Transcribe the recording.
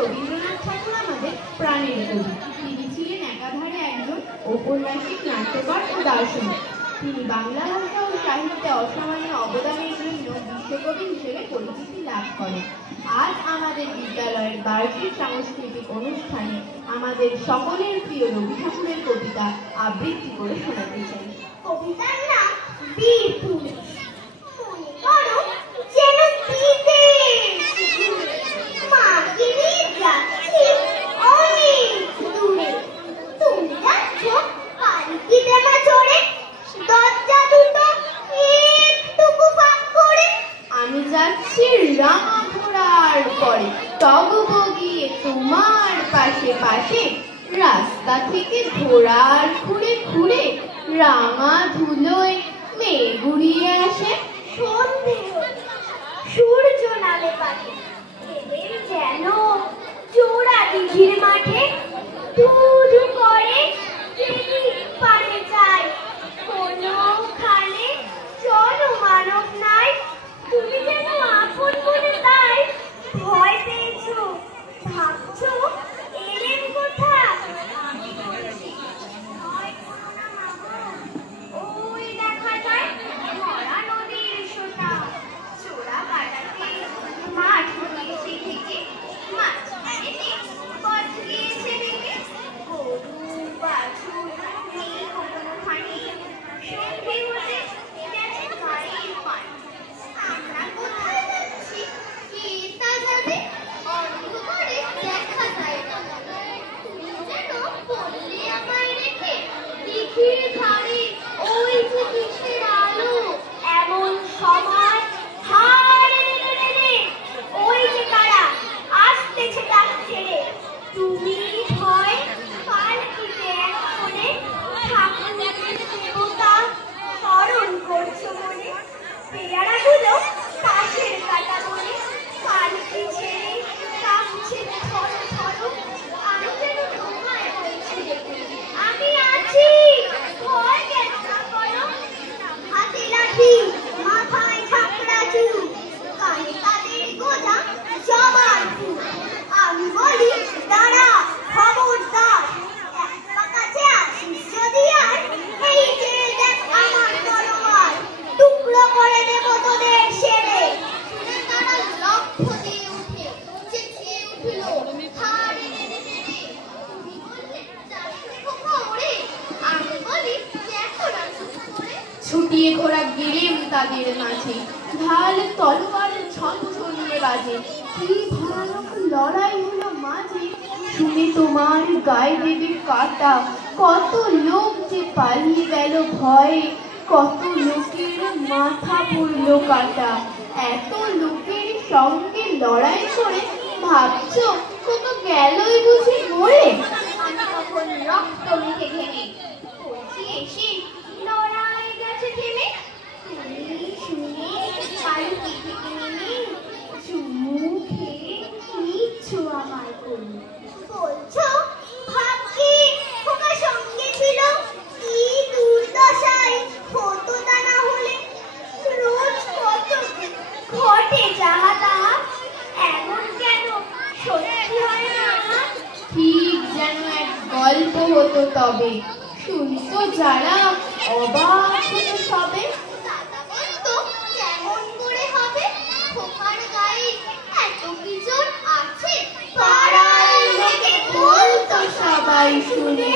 রবীন্দ্রনাথ ঠাকুর আমাদের প্রাণের কবি। তিনি ছিলেন একাধারে একজন ঔপন্যাসিক, নাট্যকার ও দার্শনিক। তিনি বাংলা ভাষা ও সাহিত্যে অসামান্য অবদানের জন্য বিশ্বকবি হিসেবে পরিচিতি লাভ করেন। আজ আমাদের বিদ্যালয়ের বার্ষিক সাংস্কৃতিক অনুষ্ঠানে আমাদের সকলের প্রিয় রবি ঠাকুরের কবিতা আবৃত্তি করে শোনাতে চাই। কবিতার নাম বীর পুলিশ। মনে করো যেন বিদেশ মাকে নিয়ে যাচ্ছি অনেক দূরে। তুমি যাচ্ছ পালকিতে মা চড়ে, দরজা দুটো একটুকু ফাঁক করে। আমি যাচ্ছি রাঙা ঘোড়ার পরে, টগবগিয়ে তোমার পাশে পাশে। রাস্তা থেকে ঘোড়ার খুঁড়ে খুঁড়ে রাঙা ধুলোয় মেয়ে গুড়িয়ে আসে। সন্ধে সূর্য নালে পাঠে এদের যেন চোরা দিঘির মাঠে। ধু ধু করে পানে যায় কোনোখানে জনমানব নাই। তুমি যেন আপন মনে তাই ভয় পেয়েছো, ভাবছো এলেন কোথা। আমি বলছি ভয় করো না মাগো, ওই দেখা যায় ভরা নদীর সোটা। চোরা কাটাতে মাঠ গিয়েছে থেকে, মাঝখানে পথ গিয়েছে দেখে। গরু বাছুর নেই কোনোখানে, সন্ধে হতে গেছে গাড়ির পানি। আমরা কোথায় যাচ্ছি কে তা জানে, অন্ধকারে দেখা যায় না। তুমি যেন বললে আমায় রেখে দিঘির ধারে ওই যে কিসের আলো। এমন সময় হায় রে রে, ওই যে তারা আসতেছে ডাক ছেড়ে। তুমি ভয় পালকিতে এক্ষণে ঠাকুরের দেবতা স্মরণ করছো মনে। পেয়ারাগুলো পাশের কাটা বনে পালকি ছেড়ে কাঁপছে থর থর। আমি যেন তোমায় বলছি দেখে আমি আছি, ভয় কেন না করো। হাতে লাঠি, মাথায় ঝাঁকড়া চুল, কানে তাদের গোজা জবার ফুল। আমি বলি দাঁড়া খবরদার, এক পা কাছে আসিস যদি আর, এই যে দেখ আমার তলোয়ার, টুকরো করে দেব তোদের সেরে। শুনে তারা লক্ষ্য দিয়ে উঠে চেঁচিয়ে উঠল হারে রে রে রে রে। তুমি বললে যাচ্ছে খোকা ওরে, আমি বলি দেখো না চুপ করে। ছুটিয়ে ঘোড়া গেলেম তাদের মাঝে, ঢাল তলোয়ার ঝনঝনিয়ে বাজে। কি ভয়ানক লড়াই হলো মাঝে, শুনে তোমার গায়ে দেবে কাটা। কত লোক যে পালিয়ে গেল ভয়ে, কত লোকের মাথা পড়লো কাটা। এত লোকের সঙ্গে লড়াই করে ভাবছো কত গেলই বুঝি মরে। আমি তখন রক্ত মেখে ঘেমে বলছি এসে লড়াই গেছে থেমে। তুমি শুনে পালকি থেকে নেমে চুমু খেয়ে নিচ্ছ আমার কোলে। বলছো ভাবছি খোকা সঙ্গে ছিল, কি দুর্দশায় হতো তা না হলে। রোজ কত ঘটে যাহা তাহা, এমন কেন সত্যি হয় না। ঠিক যেন এক গল্প হতো তবে, শুনতো যারা অবাক হতো সবে। দাদা বলতো কেমন করে হবে, খোকার গায়ে এত কি জোর আছে। পাড়ার লোকে বলতো সবাই শুনে